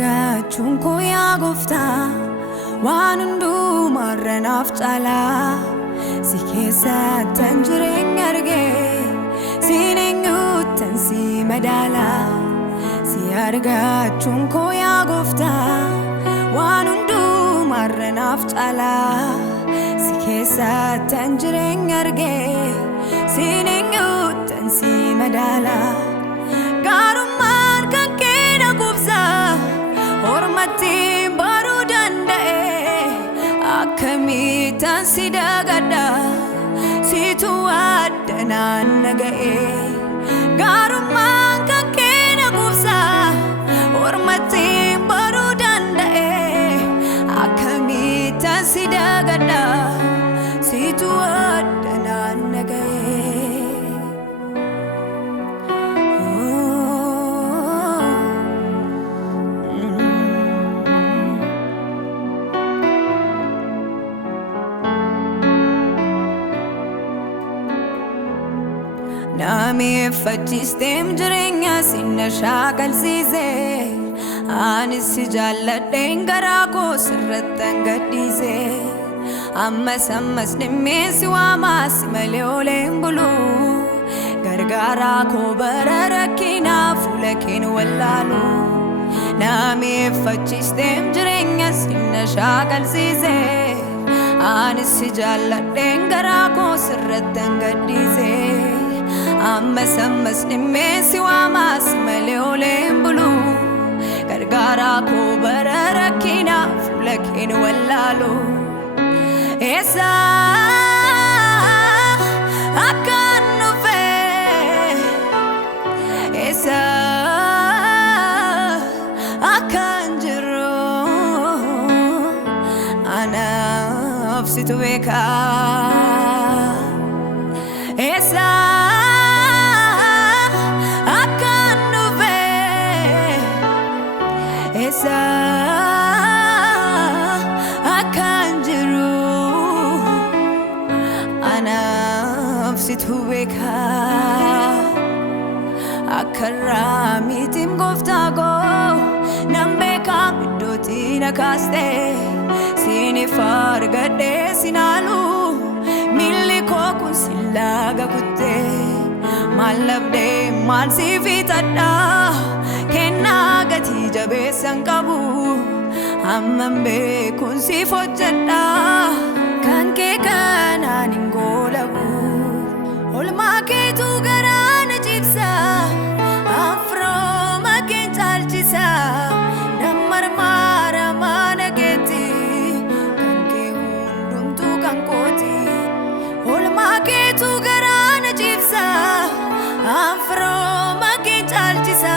Argachuun Koo yaa Gooftaa waan hundumaa naaf caala si keessattan jireenya argee siin eenyuuttan si madaala si Argachuun Koo yaa Gooftaa waan hundumaa naaf caala si keessattan jireenya argee siin eenyuuttan si madaala garummaan kan keenya kubsa hormatti baruu danda'e akkamiitan si dagadha situ addanaan naga'e garummaan kan keenya kubsa hormatti baruu danda'e akkamiitan si dagadha situ addanaan naga'e Nami fachistem jireenya sinna shaakalsiise ani si jaalladheen garaa koo sirrattan gadhiise ammas dhimmeessi waamaas malee ooleen bulu gargaaraa koo bara rakkinaa fuula keen wallaalu Nami fachistem jireenya sinna shaakalsiise ani si jaalladheen garaa koo sirrattan gadhiise ammas dhimmeessi waamaas malee ooleen bulu gargaaraa koo bara rakkinaa fuula keen wallaalu eessa akkan dhufe eessa akkan jiru anaaf situ beeka eessa akan jiru anaaf situ beeka akarraa miitiin gooftaa koo nan beeka iddootii na kaaste siiniif argadhee sinaalu miilli koo kun sillaaga kuttee maal labdee maal siif hidhadhaa kennaa gatii jabeessan qabu amman beekuun siif hojjedha kan kee kanaan hin goolabu olmaa keetu garaa na cibsa afrooma keen caalchisa nan marmaara mana keetti kan kee hundumtuu kan kooti olmaa keetu garaa na cibsa afrooma keen caalchisa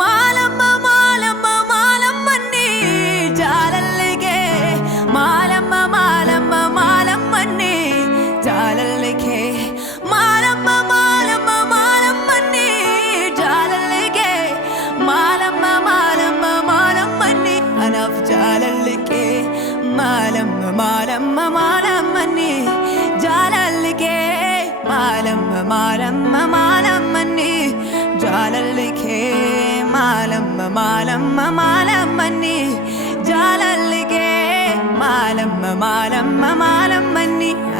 maalamani jaalalike maalamani jaalalike maalamani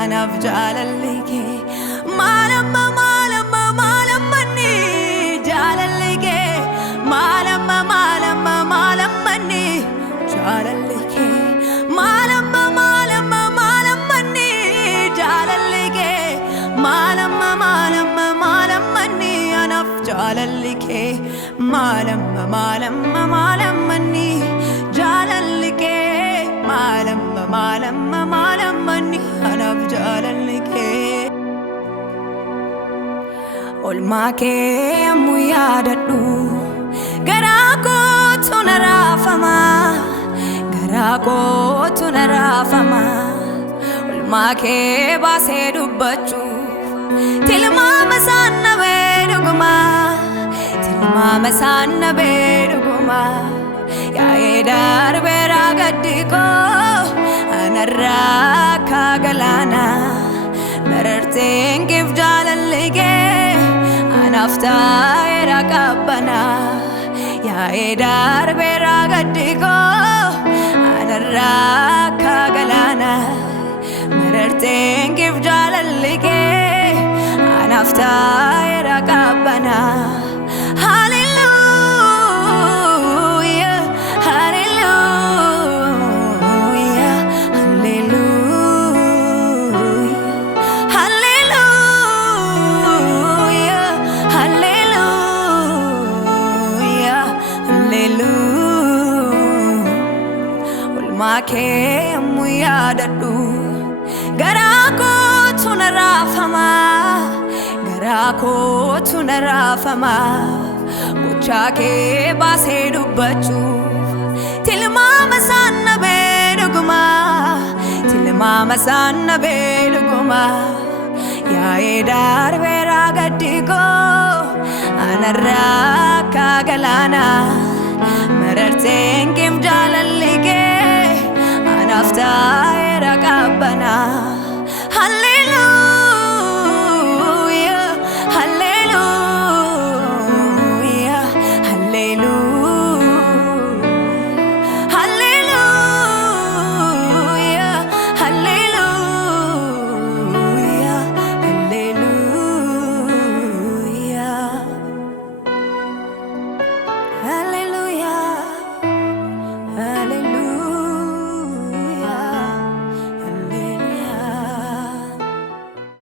anaaf jaalalike maalamani jaalalike maalamani jaalalike maalamani jaalalike maalamani anaaf jaalalike maalamani jaalalike maalamani anaaf jaalalike olmaa kee ammu yaadadhu garaa kootu na raafama garaa kootu na raafama olmaa kee baasee dubbachuu tilmaama isaan na beedhuguma tilmaama isaan na beedhuguma yaa'ee darbeeraa gaddi koo anarraa kagalana mararteen kif jaalallige anafta era kabbana yaa'ee darbeeraa gaddigo anarraa kagalana mararteen kif jaalallige anafta era kabbana. Ke muyadadu garako tunarafama garako tunarafama muchake base dubbachu tilmama sanna beduguma tilmama sanna beduguma ya edar vera gaddigo anarra kagalana mararteen kim jalalige after era kabbana